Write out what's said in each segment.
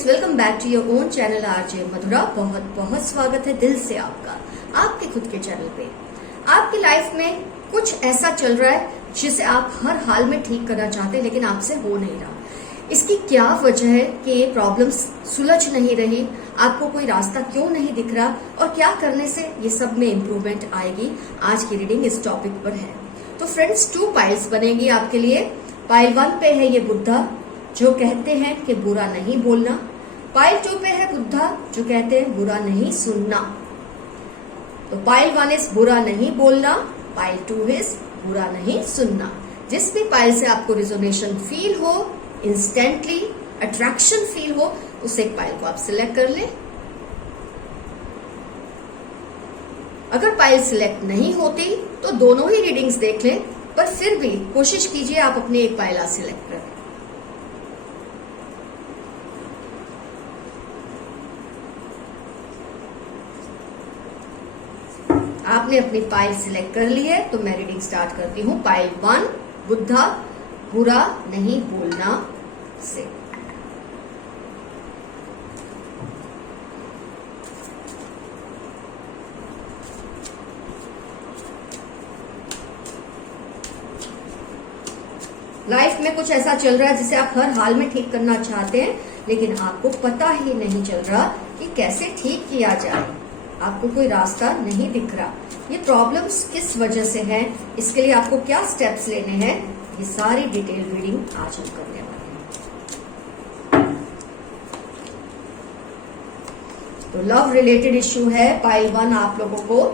Friends, welcome back to your own channel RJ Madhura. बहुत बहुत स्वागत है दिल से आपका आपके खुद के चैनल पे। आपकी लाइफ में कुछ ऐसा चल रहा है जिसे आप हर हाल में ठीक करना चाहते हैं लेकिन आपसे हो नहीं रहा। इसकी क्या वजह है कि ये प्रॉब्लम्स सुलझ नहीं रही, आपको कोई रास्ता क्यों नहीं दिख रहा और क्या करने से ये सब में इम्प्रूवमेंट आएगी, आज की रीडिंग इस टॉपिक पर है। तो फ्रेंड्स, 2 पाइल्स बनेगी आपके लिए। पाइल 1 पे है ये बुद्धा जो कहते हैं कि बुरा नहीं बोलना। पाइल 2 पे है बुद्धा जो कहते हैं बुरा नहीं सुनना। तो पाइल 1 इज बुरा नहीं बोलना, पाइल 2 इज बुरा नहीं सुनना। जिस भी पाइल से आपको रिजोनेशन फील हो, इंस्टेंटली अट्रैक्शन फील हो, उस एक पाइल को आप सिलेक्ट कर लें। अगर पाइल सिलेक्ट नहीं होती तो दोनों ही रीडिंग्स देख लें, पर फिर भी कोशिश कीजिए आप अपनी एक पाइल सिलेक्ट करें। आपने अपनी पाइल सिलेक्ट कर ली है तो मैं रीडिंग स्टार्ट करती हूँ। पाइल 1 बुद्धा बुरा नहीं बोलना से। लाइफ में कुछ ऐसा चल रहा है जिसे आप हर हाल में ठीक करना चाहते हैं लेकिन आपको पता ही नहीं चल रहा कि कैसे ठीक किया जाए। आपको कोई रास्ता नहीं दिख रहा। ये प्रॉब्लम्स किस वजह से हैं, इसके लिए आपको क्या स्टेप्स लेने हैं, ये सारी डिटेल रीडिंग आज हम करने वाले हैं। तो लव रिलेटेड इश्यू है पाइल 1 आप लोगों को।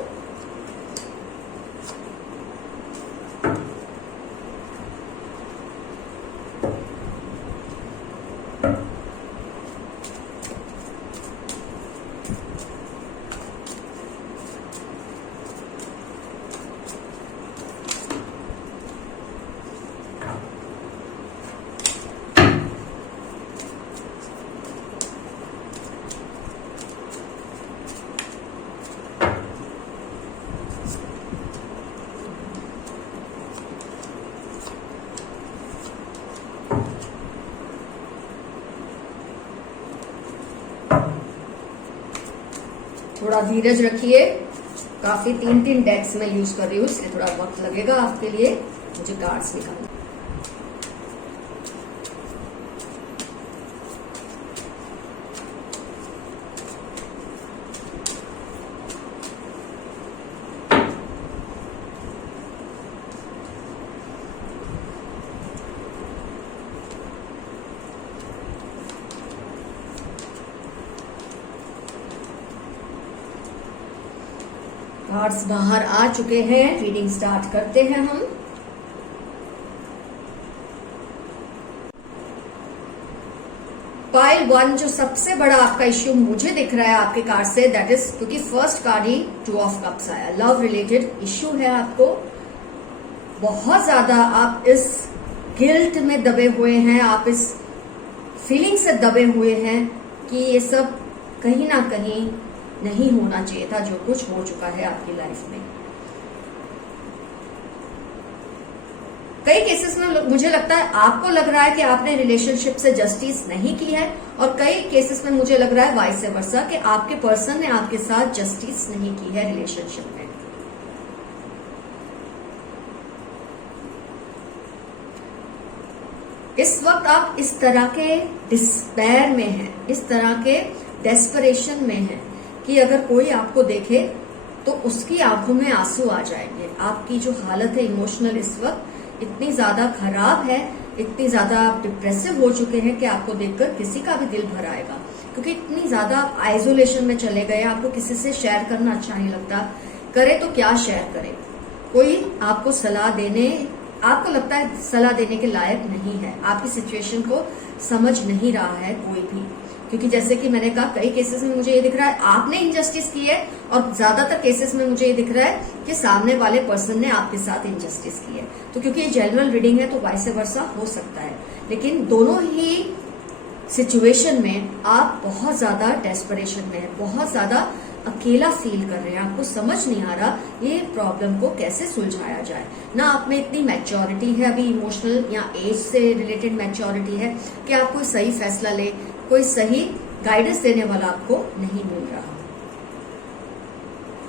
थोड़ा धीरज रखिए, काफी 3 डेक्स में यूज कर रही हूँ इसलिए थोड़ा वक्त लगेगा आपके लिए मुझे कार्ड्स निकालना। कार्ड्स बाहर आ चुके हैं, रीडिंग स्टार्ट करते हैं हम। पाइल 1 जो सबसे बड़ा आपका इश्यू मुझे दिख रहा है आपके कार्ड से, दैट इज क्योंकि first card he 2 of cups आया। लव रिलेटेड इश्यू है आपको। बहुत ज्यादा आप इस गिल्ट में दबे हुए हैं, आप इस फीलिंग से दबे हुए हैं कि ये सब कहीं ना कहीं नहीं होना चाहिए था जो कुछ हो चुका है आपकी लाइफ में। कई केसेस में मुझे लगता है आपको लग रहा है कि आपने रिलेशनशिप से जस्टिस नहीं की है और कई केसेस में मुझे लग रहा है वाइस वर्सा कि आपके पर्सन ने आपके साथ जस्टिस नहीं की है रिलेशनशिप में। इस वक्त आप इस तरह के डिस्पेयर में हैं, इस तरह के डेस्परेशन में हैं कि अगर कोई आपको देखे तो उसकी आंखों में आंसू आ जाएंगे। आपकी जो हालत है इमोशनल इस वक्त इतनी ज्यादा खराब है, इतनी ज्यादा आप डिप्रेसिव हो चुके हैं कि आपको देखकर किसी का भी दिल भर आएगा, क्योंकि इतनी ज्यादा आप आइसोलेशन में चले गए। आपको किसी से शेयर करना अच्छा नहीं लगता, करे तो क्या शेयर करे। कोई आपको सलाह देने, आपको लगता है सलाह देने के लायक नहीं है, आपकी सिचुएशन को समझ नहीं रहा है कोई भी। क्योंकि जैसे कि मैंने कहा, कई केसेस में मुझे ये दिख रहा है आपने इनजस्टिस की है और ज्यादातर केसेस में मुझे ये दिख रहा है कि सामने वाले पर्सन ने आपके साथ इनजस्टिस की है। तो क्योंकि ये जनरल रीडिंग है तो वाइस वर्सा हो सकता है, लेकिन दोनों ही सिचुएशन में आप बहुत ज्यादा डेस्परेशन में है, बहुत ज्यादा अकेला फील कर रहे हैं, आपको समझ नहीं आ रहा ये प्रॉब्लम को कैसे सुलझाया जाए। ना आप में इतनी मैच्योरिटी है अभी, इमोशनल या एज से रिलेटेड मैच्योरिटी है कि आप कोई सही फैसला ले कोई सही गाइडेंस देने वाला आपको नहीं मिल रहा।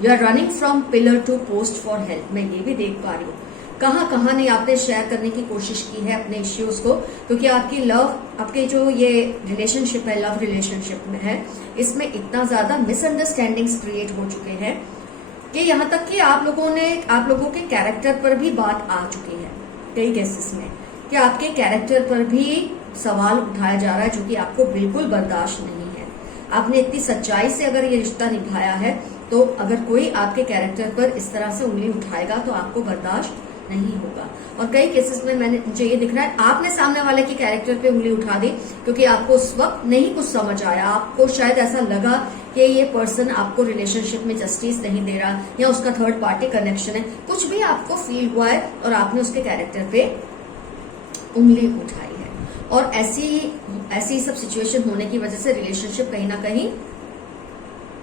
You are running from pillar to post for help, मैं ये भी देख पा रही हूँ। कहाँ कहाँ नहीं आपने शेयर करने की कोशिश की है अपने इश्यूज को, क्योंकि आपकी आपके जो ये रिलेशनशिप है, लव रिलेशनशिप में है, इसमें इतना ज्यादा मिसअंडरस्टैंडिंग्स क्रिएट हो चुके हैं कि यहाँ तक कि आप लोगों के कैरेक्टर पर भी बात आ चुकी है कई केसेस में, कि आपके कैरेक्टर पर भी सवाल उठाया जा रहा है, जो कि आपको बिल्कुल बर्दाश्त नहीं है। आपने इतनी सच्चाई से अगर ये रिश्ता निभाया है, तो अगर कोई आपके कैरेक्टर पर इस तरह से उंगली उठाएगा तो आपको बर्दाश्त नहीं होगा। और कई केसेस में मुझे ये दिख रहा है आपने सामने वाले के कैरेक्टर पे उंगली उठा दी, क्योंकि आपको उस वक्त नहीं कुछ समझ आया। आपको शायद ऐसा लगा कि ये पर्सन आपको रिलेशनशिप में जस्टिस नहीं दे रहा, या उसका थर्ड पार्टी कनेक्शन है, कुछ भी आपको फील हुआ है और आपने उसके कैरेक्टर पे उंगली उठाई है। और ऐसी सब सिचुएशन होने की वजह से रिलेशनशिप कहीं ना कहीं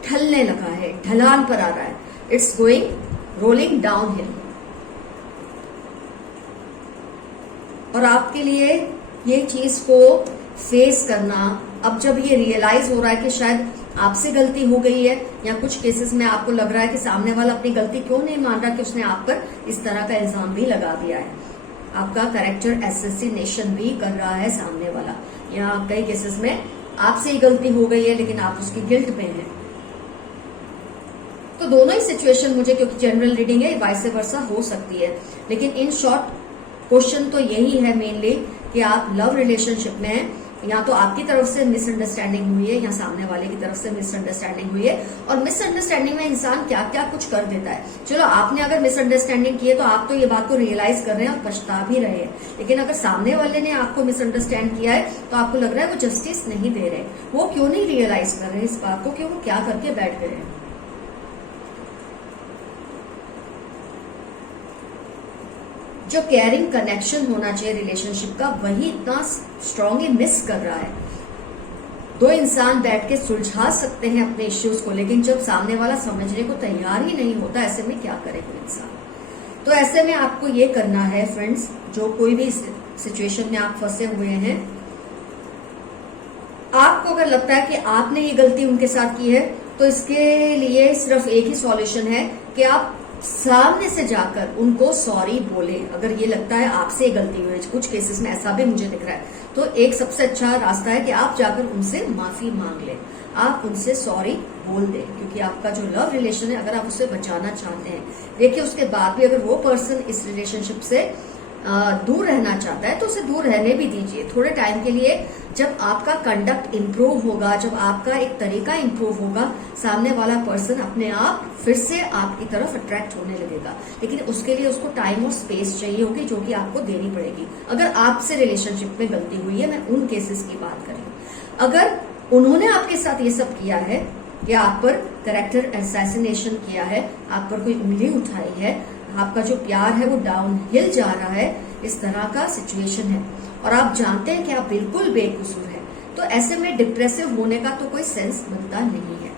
ढलने लगा है, ढलान पर आ रहा है। It's going rolling down hill. और आपके लिए ये चीज को फेस करना, अब जब ये रियलाइज हो रहा है कि शायद आपसे गलती हो गई है, या कुछ केसेस में आपको लग रहा है कि सामने वाला अपनी गलती क्यों नहीं मान रहा, कि उसने आप पर इस तरह का इल्जाम भी लगा दिया है, आपका कैरेक्टर एसेसिनेशन भी कर रहा है सामने वाला, या कई केसेस में आपसे ही गलती हो गई है लेकिन आप उसकी गिल्ट में हैं। तो दोनों ही सिचुएशन मुझे, क्योंकि जनरल रीडिंग है, वाइस वर्सा हो सकती है, लेकिन इन शॉर्ट क्वेश्चन तो यही है मेनली कि आप लव रिलेशनशिप में हैं, या तो आपकी तरफ से मिसअंडरस्टैंडिंग हुई है या सामने वाले की तरफ से मिसअंडरस्टैंडिंग हुई है। और मिसअंडरस्टैंडिंग में इंसान क्या क्या कुछ कर देता है। चलो आपने अगर मिसअंडरस्टैंडिंग की है तो आप तो ये बात को रियलाइज कर रहे हैं और पछता भी रहे हैं, लेकिन अगर सामने वाले ने आपको मिसअंडरस्टैंड किया है तो आपको लग रहा है वो जस्टिस नहीं दे रहे, वो क्यों नहीं रियलाइज कर रहे इस बात को कि वो क्या करके बैठ गए हैं। जो केयरिंग कनेक्शन होना चाहिए रिलेशनशिप का, वही इतना स्ट्रांगली मिस कर रहा है। दो इंसान बैठ के सुलझा सकते हैं अपने इश्यूज को, लेकिन जब सामने वाला समझने को तैयार ही नहीं होता, ऐसे में क्या करे कोई इंसान। तो ऐसे में आपको ये करना है फ्रेंड्स, जो कोई भी सिचुएशन में आप फंसे हुए हैं, आपको अगर लगता है कि आपने ये गलती उनके साथ की है, तो इसके लिए सिर्फ एक ही सॉल्यूशन है कि आप सामने से जाकर उनको सॉरी बोले। अगर ये लगता है आपसे गलती हुई है, कुछ केसेस में ऐसा भी मुझे दिख रहा है, तो एक सबसे अच्छा रास्ता है कि आप जाकर उनसे माफी मांग लें, आप उनसे सॉरी बोल दें, क्योंकि आपका जो लव रिलेशन है, अगर आप उसे बचाना चाहते हैं, देखिए उसके बाद भी अगर वो पर्सन इस रिलेशनशिप से दूर रहना चाहता है तो उसे दूर रहने भी दीजिए थोड़े टाइम के लिए। जब आपका कंडक्ट इम्प्रूव होगा, जब आपका एक तरीका इम्प्रूव होगा, सामने वाला पर्सन अपने आप फिर से आपकी तरफ अट्रैक्ट होने लगेगा, लेकिन उसके लिए उसको टाइम और स्पेस चाहिए होगी, जो कि आपको देनी पड़ेगी। अगर आपसे रिलेशनशिप में गलती हुई है, मैं उन केसेस की बात कर रही हूँ। अगर उन्होंने आपके साथ ये सब किया है कि आप पर कैरेक्टर असैसिनेशन किया है, आप पर कोई उंगली उठाई है, आपका जो प्यार है वो डाउन हिल जा रहा है, इस तरह का सिचुएशन है, और आप जानते हैं कि आप बिल्कुल बेकसूर हैं, तो ऐसे में डिप्रेसिव होने का तो कोई सेंस बनता नहीं है।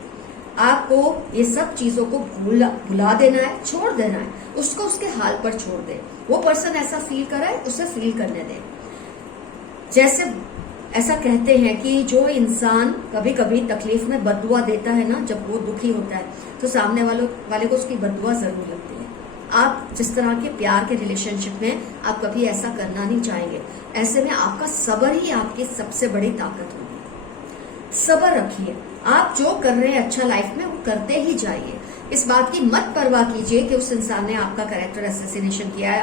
आपको ये सब चीजों को भुला देना है, छोड़ देना है, उसको उसके हाल पर छोड़ दे। वो पर्सन ऐसा फील कर रहा है, उसे फील करने दे। जैसे ऐसा कहते हैं कि जो इंसान कभी कभी तकलीफ में बददुआ देता है ना, जब वो दुखी होता है, तो सामने वाले को उसकी बददुआ जरूर लगती है। आप जिस तरह के प्यार के रिलेशनशिप में आप कभी ऐसा करना नहीं चाहेंगे। ऐसे में आपका सब्र ही आपकी सबसे बड़ी ताकत होगी। सब्र रखिए, आप जो कर रहे हैं अच्छा लाइफ में, वो करते ही जाइए। इस बात की मत परवाह कीजिए कि उस इंसान ने आपका कैरेक्टर असैसिनेशन किया है,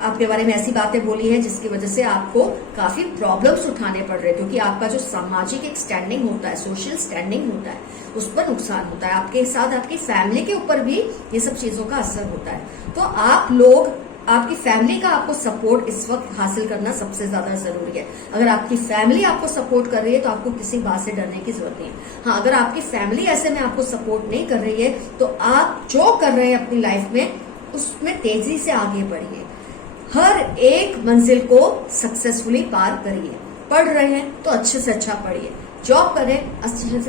आपके बारे में ऐसी बातें बोली है जिसकी वजह से आपको काफी प्रॉब्लम्स उठाने पड़ रहे हैं, क्योंकि आपका जो सामाजिक एक स्टैंडिंग होता है, सोशल स्टैंडिंग होता है, उस पर नुकसान होता है। आपके साथ आपकी फैमिली के ऊपर भी ये सब चीजों का असर होता है। तो आप लोग, आपकी फैमिली का आपको सपोर्ट इस वक्त हासिल करना सबसे ज्यादा जरूरी है। अगर आपकी फैमिली आपको सपोर्ट कर रही है तो आपको किसी बात से डरने की जरूरत नहीं है। हाँ, अगर आपकी फैमिली ऐसे में आपको सपोर्ट नहीं कर रही है, तो आप जो कर रहे हैं अपनी लाइफ में, उसमें तेजी से आगे बढ़िए। हर एक मंजिल को सक्सेसफुली पार करिए। पढ़ रहे हैं तो अच्छे से अच्छा पढ़िए, जॉब करें,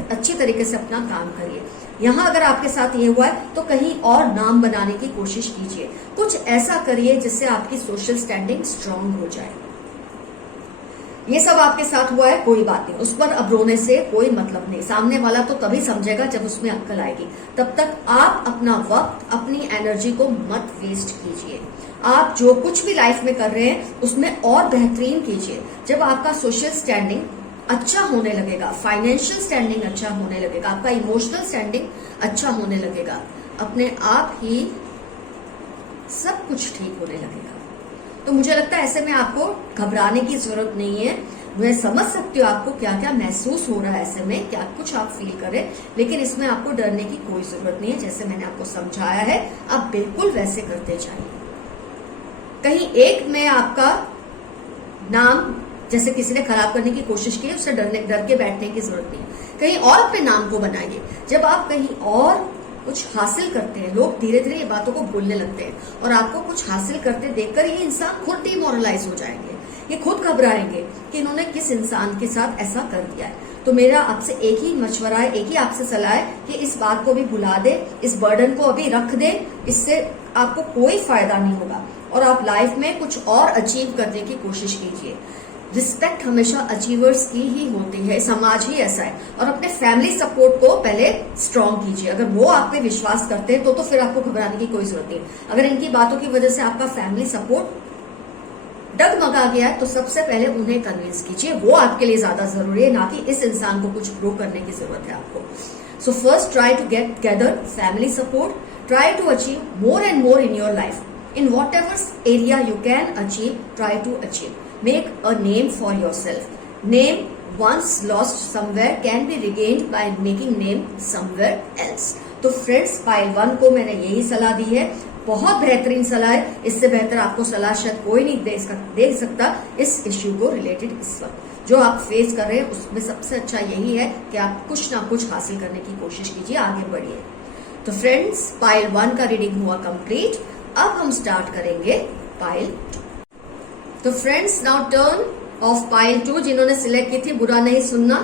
अच्छी तरीके से अपना काम करिए। यहाँ अगर आपके साथ ये हुआ है तो कहीं और नाम बनाने की कोशिश कीजिए, कुछ ऐसा करिए जिससे आपकी सोशल स्टैंडिंग स्ट्रांग हो जाए। ये सब आपके साथ हुआ है, कोई बात नहीं, उस पर अब रोने से कोई मतलब नहीं। सामने वाला तो तभी समझेगा जब उसमें अक्ल आएगी। तब तक आप अपना वक्त, अपनी एनर्जी को मत वेस्ट कीजिए। आप जो कुछ भी लाइफ में कर रहे हैं उसमें और बेहतरीन कीजिए। जब आपका सोशल स्टैंडिंग अच्छा होने लगेगा, फाइनेंशियल स्टैंडिंग अच्छा होने लगेगा, आपका इमोशनल स्टैंडिंग अच्छा होने लगेगा, अपने आप ही सब कुछ ठीक होने लगेगा। तो मुझे लगता है ऐसे में आपको घबराने की जरूरत नहीं है। मैं समझ सकती हूँ आपको क्या क्या महसूस हो रहा है, ऐसे में क्या कुछ आप फील करें, लेकिन इसमें आपको डरने की कोई जरूरत नहीं है। जैसे मैंने आपको समझाया है आप बिल्कुल वैसे करते जाइए। कहीं एक में आपका नाम जैसे किसी ने खराब करने की कोशिश की है, उससे डर के बैठने की जरूरत नहीं है। कहीं और अपने नाम को बनाइए। जब आप कहीं और कुछ हासिल करते हैं, लोग धीरे धीरे ये बातों को भूलने लगते हैं और आपको कुछ हासिल करते देखकर ये इंसान खुद डिमोरलाइज हो जाएंगे, ये खुद घबराएंगे कि इन्होंने किस इंसान के साथ ऐसा कर दिया है। तो मेरा आपसे एक ही मशवरा है, एक ही आपसे सलाह है कि इस बात को भी भुला दे, इस बर्डन को अभी रख दे। इससे आपको कोई फायदा नहीं होगा और आप लाइफ में कुछ और अचीव करने की कोशिश कीजिए। रिस्पेक्ट हमेशा अचीवर्स की ही होती है, समाज ही ऐसा है। और अपने फैमिली सपोर्ट को पहले स्ट्रांग कीजिए। अगर वो आप पे विश्वास करते हैं तो फिर आपको घबराने की कोई जरूरत नहीं। अगर इनकी बातों की वजह से आपका फैमिली सपोर्ट डगमगा गया है तो सबसे पहले उन्हें कन्विंस कीजिए, वो आपके लिए ज्यादा जरूरी है, ना कि इस इंसान को कुछ प्रूव करने की जरूरत है आपको। So first try to get gather family support, try to achieve more and more in your life. In whatever area you can achieve, try to achieve. Make a name for yourself. Name once lost somewhere can be regained by making name somewhere else. तो friends, pile 1 को मैंने यही सलाह दी है, बहुत बेहतरीन सलाह है। इससे बेहतर आपको सलाह शायद कोई नहीं दे सकता इस इश्यू को रिलेटेड। इस वक्त जो आप फेस कर रहे हैं उसमें सबसे अच्छा यही है कि आप कुछ ना कुछ हासिल करने की कोशिश कीजिए, आगे बढ़िए। तो फ्रेंड्स, पाइल 1 का रीडिंग हुआ कंप्लीट। अब हम स्टार्ट करेंगे पाइल 2। तो friends, now turn off pile 2। जिन्होंने सिलेक्ट की थी बुरा नहीं सुनना।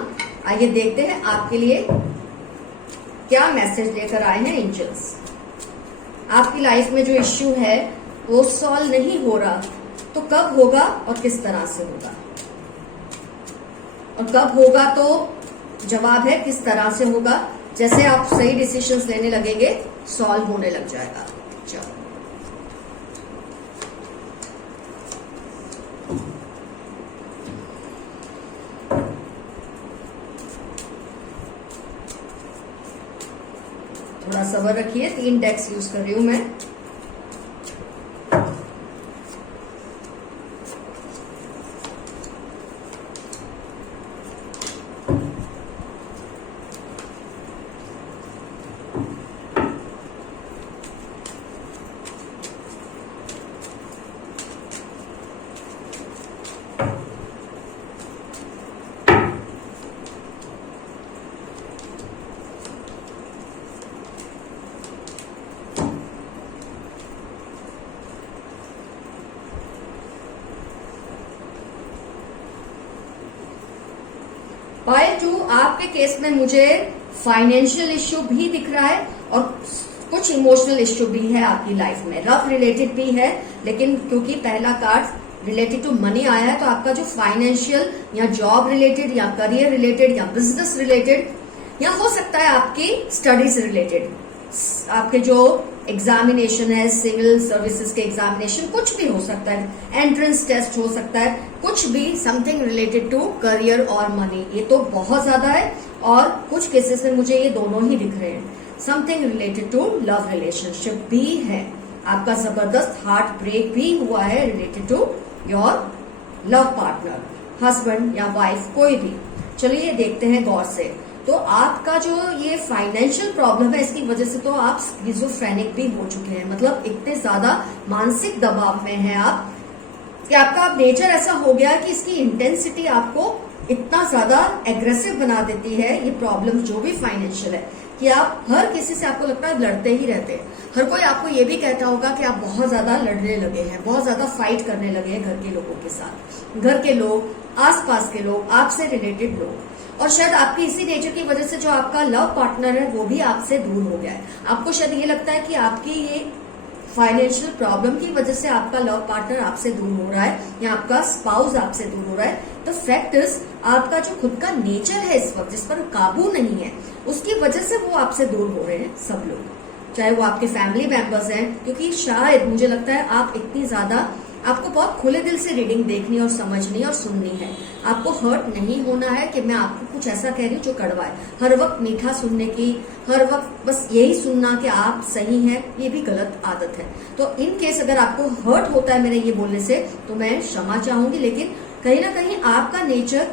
आइए देखते हैं आपके लिए क्या मैसेज लेकर आए हैं एंजल्स। आपकी लाइफ में जो इश्यू है वो सॉल्व नहीं हो रहा, तो कब होगा और किस तरह से होगा, और कब होगा तो जवाब है किस तरह से होगा। जैसे आप सही डिसीजंस लेने लगेंगे सॉल्व होने लग जाएगा। चलो, थोड़ा सब्र रखिए, 3 डेक्स यूज कर रही हूं मैं। पाइल 2, आपके केस में मुझे फाइनेंशियल इश्यू भी दिख रहा है और कुछ इमोशनल इश्यू भी है आपकी लाइफ में, लव रिलेटेड भी है। लेकिन क्योंकि पहला कार्ड रिलेटेड टू मनी आया है, तो आपका जो फाइनेंशियल या जॉब रिलेटेड या करियर रिलेटेड या बिजनेस रिलेटेड, या हो सकता है आपकी स्टडीज रिलेटेड, आपके जो एग्जामिनेशन है, सिविल सर्विसेज के एग्जामिनेशन, कुछ भी हो सकता है, एंट्रेंस टेस्ट हो सकता है, कुछ भी समथिंग रिलेटेड टू करियर और मनी। ये तो बहुत ज्यादा है और कुछ केसेस में मुझे ये दोनों ही दिख रहे हैं। Something related to love relationship भी है, आपका जबरदस्त हार्ट ब्रेक भी हुआ है related to your love partner, husband या वाइफ, कोई भी। चलिए देखते हैं गौर से। तो आपका जो ये फाइनेंशियल प्रॉब्लम है, इसकी वजह से तो आप स्किज़ोफ्रेनिक भी हो चुके हैं। मतलब इतने ज्यादा मानसिक दबाव में हैं आप कि आपका नेचर ऐसा हो गया कि इसकी इंटेंसिटी आपको इतना ज्यादा एग्रेसिव बना देती है, ये प्रॉब्लम जो भी फाइनेंशियल है, कि आप हर किसी से, आपको लगता है लड़ते ही रहते हैं। हर कोई आपको ये भी कहता होगा कि आप बहुत ज्यादा लड़ने लगे हैं, बहुत ज्यादा फाइट करने लगे हैं घर के लोगों के साथ, घर के लोग, आसपास के लोग, आपसे रिलेटेड लोग। और शायद आपकी इसी नेचर की वजह से जो आपका लव पार्टनर है वो भी आपसे दूर हो गया है। आपको शायद ये लगता है कि आपकी ये फाइनेंशियल प्रॉब्लम की वजह से आपका लव पार्टनर आपसे दूर हो रहा है या आपका स्पाउस आपसे दूर हो रहा है, द फैक्ट इज आपका जो खुद का नेचर है इस वक्त जिस पर काबू नहीं है, उसकी वजह से वो आपसे दूर हो रहे हैं सब लोग, चाहे वो आपके फैमिली मेंबर्स हैं, क्योंकि शायद मुझे लगता है आप इतनी ज्यादा, आपको बहुत खुले दिल से रीडिंग देखनी और समझनी और सुननी है। आपको हर्ट नहीं होना है कि मैं आपको कुछ ऐसा कह रही हूँ जो कड़वा है। हर वक्त मीठा सुनने की, हर वक्त बस यही सुनना कि आप सही हैं, ये भी गलत आदत है। तो इन केस अगर आपको हर्ट होता है मेरे ये बोलने से तो मैं क्षमा चाहूंगी, लेकिन कहीं ना कहीं आपका नेचर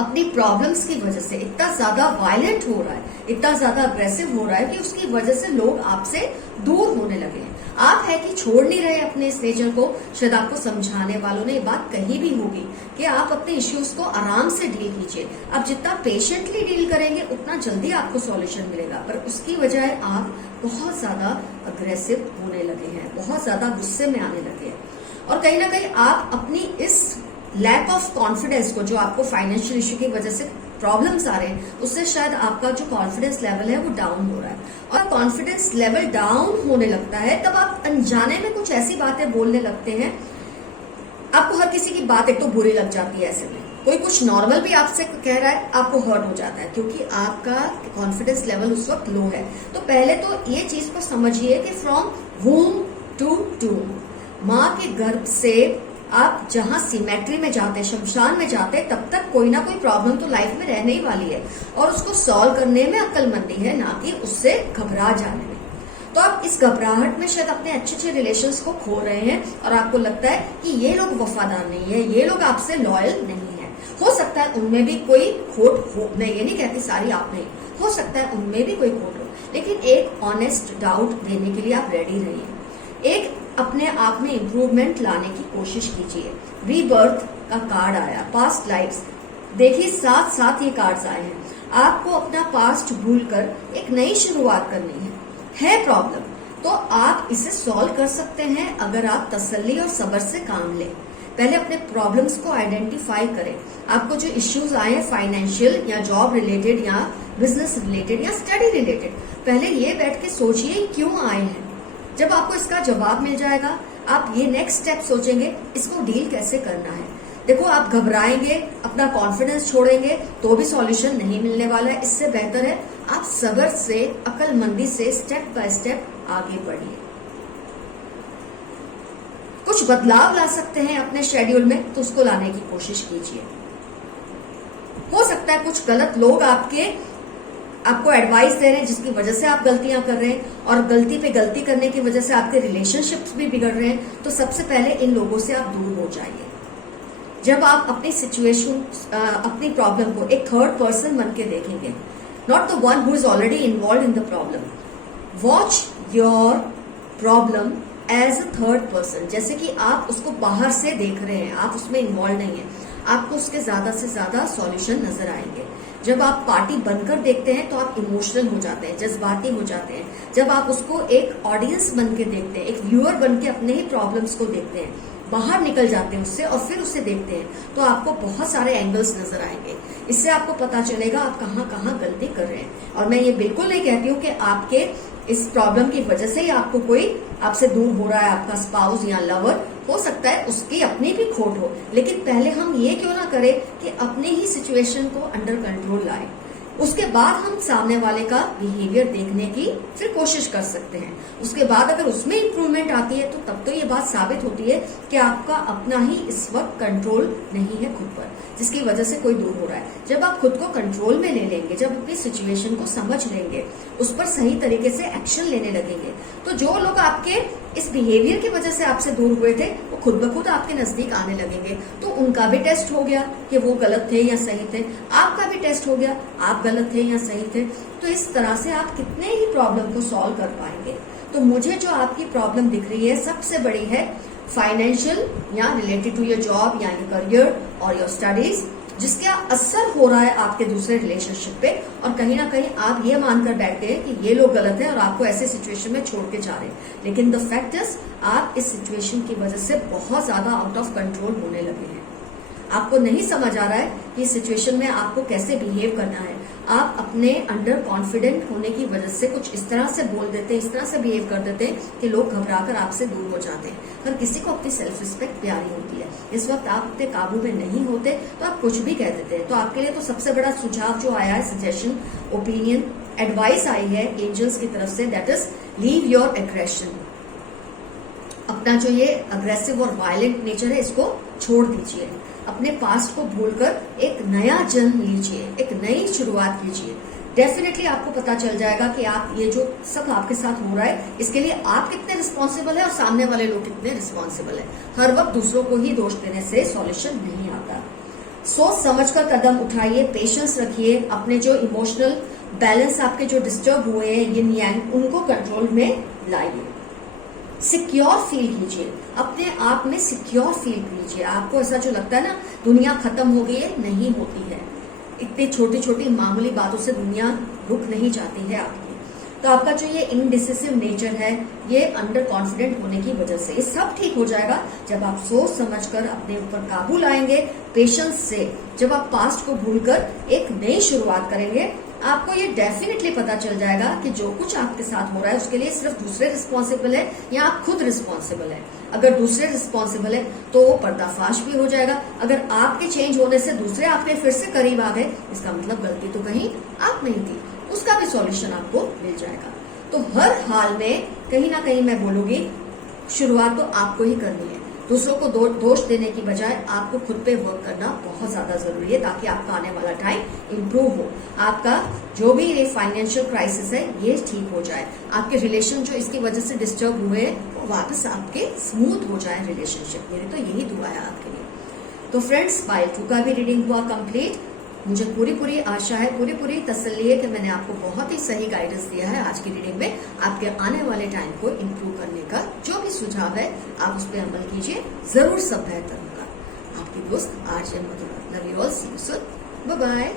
अपनी प्रॉब्लम्स की वजह से इतना ज्यादा वायलेंट हो रहा है, इतना ज्यादा अग्रेसिव हो रहा है कि उसकी वजह से लोग आपसे दूर होने लगे हैं। आप है कि छोड़ नहीं रहे अपने इस नेचर को। शायद आपको समझाने वालों ने ये बात कही भी होगी कि आप अपने इश्यूज को आराम से डील कीजिए। आप जितना पेशेंटली डील करेंगे उतना जल्दी आपको सॉल्यूशन मिलेगा, पर उसकी बजाय आप बहुत ज्यादा अग्रेसिव होने लगे हैं, बहुत ज्यादा गुस्से में आने लगे हैं। और कहीं ना कहीं आप अपनी इस लैक ऑफ कॉन्फिडेंस को, जो आपको फाइनेंशियल इश्यू की वजह से प्रॉब्लम्स आ रहे हैं, उससे शायद आपका जो कॉन्फिडेंस लेवल है वो डाउन हो रहा है। और कॉन्फिडेंस लेवल डाउन होने लगता है तब आप अनजाने में कुछ ऐसी बातें बोलने लगते हैं। आपको हर किसी की बात एक तो बुरी लग जाती है, ऐसे में कोई कुछ नॉर्मल भी आपसे कह रहा है आपको हर्ट हो जाता है, क्योंकि आपका कॉन्फिडेंस लेवल उस वक्त लो है। तो पहले तो ये चीज को समझिए कि फ्रॉम वूम टू टूम, माँ के गर्भ से आप जहां सिमेट्री में जाते, शमशान में जाते, तब तक कोई ना कोई प्रॉब्लम तो लाइफ में रहने ही वाली है, और उसको सॉल्व करने में अक्लमंदी है, ना कि उससे घबरा जाने में। तो आप इस घबराहट में शायद अपने अच्छे अच्छे रिलेशंस को खो रहे हैं, और आपको लगता है कि ये लोग वफादार नहीं है, ये लोग आपसे लॉयल नहीं है। हो सकता है उनमें भी कोई खोट हो, मैं ये नहीं कहती सारी आप नहीं, हो सकता है उनमें भी कोई खोट हो, लेकिन एक ऑनेस्ट डाउट देने के लिए आप रेडी रहिए। एक अपने आप में इम्प्रूवमेंट लाने की कोशिश कीजिए। रीबर्थ का कार्ड आया, पास्ट लाइफ्स, देखिए साथ साथ ये कार्ड्स आए हैं। आपको अपना पास्ट भूलकर एक नई शुरुआत करनी है प्रॉब्लम, तो आप इसे सॉल्व कर सकते हैं अगर आप तसल्ली और सब्र से काम लें। पहले अपने प्रॉब्लम्स को आइडेंटिफाई करें। आपको जो इश्यूज आए हैं फाइनेंशियल या जॉब रिलेटेड या बिजनेस रिलेटेड या स्टडी रिलेटेड, पहले ये बैठ के सोचिए क्यों आए हैं। जब आपको इसका जवाब मिल जाएगा, आप ये नेक्स्ट स्टेप सोचेंगे इसको डील कैसे करना है। देखो, आप घबराएंगे, अपना कॉन्फिडेंस छोड़ेंगे तो भी सॉल्यूशन नहीं मिलने वाला है। इससे बेहतर है आप सब्र से, अक्लमंदी से स्टेप बाय स्टेप आगे बढ़िए। कुछ बदलाव ला सकते हैं अपने शेड्यूल में, तो उसको लाने की कोशिश कीजिए। हो सकता है कुछ गलत लोग आपको एडवाइस दे रहे हैं जिसकी वजह से आप गलतियां कर रहे हैं, और गलती पे गलती करने की वजह से आपके रिलेशनशिप्स भी बिगड़ रहे हैं। तो सबसे पहले इन लोगों से आप दूर हो जाइए। जब आप अपनी सिचुएशन, अपनी प्रॉब्लम को एक थर्ड पर्सन बन के देखेंगे, not the one who is already involve in the problem, watch your problem as a third person, जैसे कि आप उसको बाहर से देख रहे हैं, आप उसमें इन्वॉल्व नहीं है, आपको उसके ज्यादा से ज्यादा सॉल्यूशन नजर आएंगे। जब आप पार्टी बनकर देखते हैं तो आप इमोशनल हो जाते हैं, जज्बाती हो जाते हैं। जब आप उसको एक ऑडियंस बन के देखते हैं, एक व्यूअर बन के अपने ही प्रॉब्लम्स को देखते हैं, बाहर निकल जाते हैं उससे और फिर उसे देखते हैं, तो आपको बहुत सारे एंगल्स नजर आएंगे। इससे आपको पता चलेगा आप कहाँ कहाँ गलती कर रहे हैं। और मैं ये बिल्कुल नहीं कहती हूँ कि आपके इस प्रॉब्लम की वजह से ही आपको कोई आपसे दूर हो रहा है, आपका स्पाउस या लवर, हो सकता है उसकी अपनी भी खोट हो, लेकिन पहले हम ये क्यों ना करें कि अपने ही सिचुएशन को अंडर कंट्रोल लाएं। उसके बाद हम सामने वाले का बिहेवियर देखने की फिर कोशिश कर सकते हैं। उसके बाद अगर उसमें इंप्रूवमेंट आती है तो तब तो ये बात साबित होती है कि आपका अपना ही इस वक्त कंट्रोल नहीं है खुद पर, जिसकी वजह से कोई दूर हो रहा है। जब आप खुद को कंट्रोल में ले लेंगे, जब अपनी सिचुएशन को समझ लेंगे, उस पर सही तरीके से एक्शन लेने लगेंगे, तो जो लोग आपके इस बिहेवियर की वजह से आपसे दूर हुए थे वो खुद ब खुद आपके नजदीक आने लगेंगे। तो उनका भी टेस्ट हो गया कि वो गलत थे या सही थे, आपका भी टेस्ट हो गया आप गलत थे या सही थे। तो इस तरह से आप कितने ही प्रॉब्लम को सॉल्व कर पाएंगे। तो मुझे जो आपकी प्रॉब्लम दिख रही है सबसे बड़ी है फाइनेंशियल या रिलेटेड टू योर जॉब या योर करियर और योर स्टडीज, जिसका असर हो रहा है आपके दूसरे रिलेशनशिप पे, और कहीं ना कहीं आप ये मानकर बैठते हैं कि ये लोग गलत हैं और आपको ऐसे सिचुएशन में छोड़ के जा रहे हैं। लेकिन द फैक्ट इज आप इस सिचुएशन की वजह से बहुत ज्यादा आउट ऑफ कंट्रोल होने लगे हैं। आपको नहीं समझ आ रहा है कि इस सिचुएशन में आपको कैसे बिहेव करना है। आप अपने अंडर कॉन्फिडेंट होने की वजह से कुछ इस तरह से बोल देते हैं, इस तरह से बिहेव कर देते हैं कि लोग घबराकर आपसे दूर हो जाते हैं। हर किसी को अपनी सेल्फ रिस्पेक्ट प्यारी होती है। इस वक्त आप अपने काबू में नहीं होते तो आप कुछ भी कह देते हैं। तो आपके लिए तो सबसे बड़ा सुझाव जो आया है, सजेशन, ओपिनियन, एडवाइस आई है एंजल्स की तरफ से, that is leave your aggression. अपना जो ये अग्रेसिव और वायलेंट नेचर है इसको छोड़ दीजिए। अपने पास्ट को भूलकर एक नया जन्म लीजिए, एक नई शुरुआत कीजिए। डेफिनेटली आपको पता चल जाएगा कि आप ये जो सब आपके साथ हो रहा है इसके लिए आप कितने रिस्पॉन्सिबल है और सामने वाले लोग कितने रिस्पॉन्सिबल है। हर वक्त दूसरों को ही दोष देने से सॉल्यूशन नहीं आता। सोच समझकर कदम उठाइए, पेशेंस रखिए, अपने जो इमोशनल बैलेंस आपके जो डिस्टर्ब हुए हैं यिन यांग, उनको कंट्रोल में लाइए। सिक्योर फील कीजिए, अपने आप में सिक्योर फील कीजिए। आपको ऐसा जो लगता है ना दुनिया खत्म हो गई है, नहीं होती है। इतनी छोटी छोटी मामूली बातों से दुनिया रुक नहीं जाती है आपकी। तो आपका जो ये इनडिसिसिव नेचर है, ये अंडर कॉन्फिडेंट होने की वजह से, ये सब ठीक हो जाएगा जब आप सोच समझकर अपने ऊपर काबू लाएंगे, पेशेंस से। जब आप पास्ट को भूलकर एक नई शुरुआत करेंगे, आपको ये डेफिनेटली पता चल जाएगा कि जो कुछ आपके साथ हो रहा है उसके लिए सिर्फ दूसरे रिस्पॉन्सिबल है या आप खुद रिस्पॉन्सिबल है। अगर दूसरे रिस्पॉन्सिबल है तो वो पर्दाफाश भी हो जाएगा। अगर आपके चेंज होने से दूसरे आपके फिर से करीब आ गए, इसका मतलब गलती तो कहीं आप नहीं थी, उसका भी सॉल्यूशन आपको मिल जाएगा। तो हर हाल में कहीं ना कहीं मैं बोलूंगी शुरुआत तो आपको ही करनी है। दूसरों को दोष देने की बजाय आपको खुद पे वर्क करना बहुत ज्यादा जरूरी है, ताकि आपका आने वाला टाइम इम्प्रूव हो। आपका जो भी ये फाइनेंशियल क्राइसिस है ये ठीक हो जाए, आपके रिलेशन जो इसकी वजह से डिस्टर्ब हुए वो वापस आपके स्मूथ हो जाए रिलेशनशिप। मेरी तो यही दुआ है आपके लिए। तो फ्रेंड्स, पाइल 2 का भी रीडिंग हुआ कंप्लीट। मुझे पूरी आशा है, पूरी तसल्ली है कि मैंने आपको बहुत ही सही गाइडेंस दिया है आज की रीडिंग में। आपके आने वाले टाइम को इम्प्रूव करने का जो भी सुझाव है आप उस पर अमल कीजिए, जरूर सब बेहतर होगा। आपकी दोस्त RJ Madhura. Love you all, see you soon, bye bye.